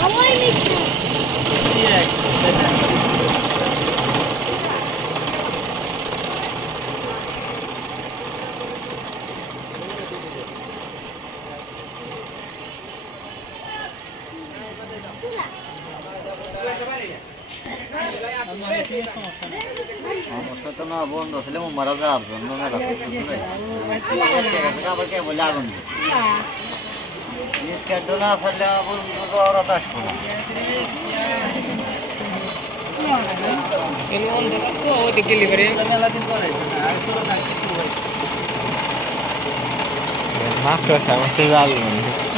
Away, Mickey! Yeah, Όμω αυτό να βγω να σε λέω μαραγκάβδο, να με λαφρύνω. Να σε είναι μαραγκάβδο,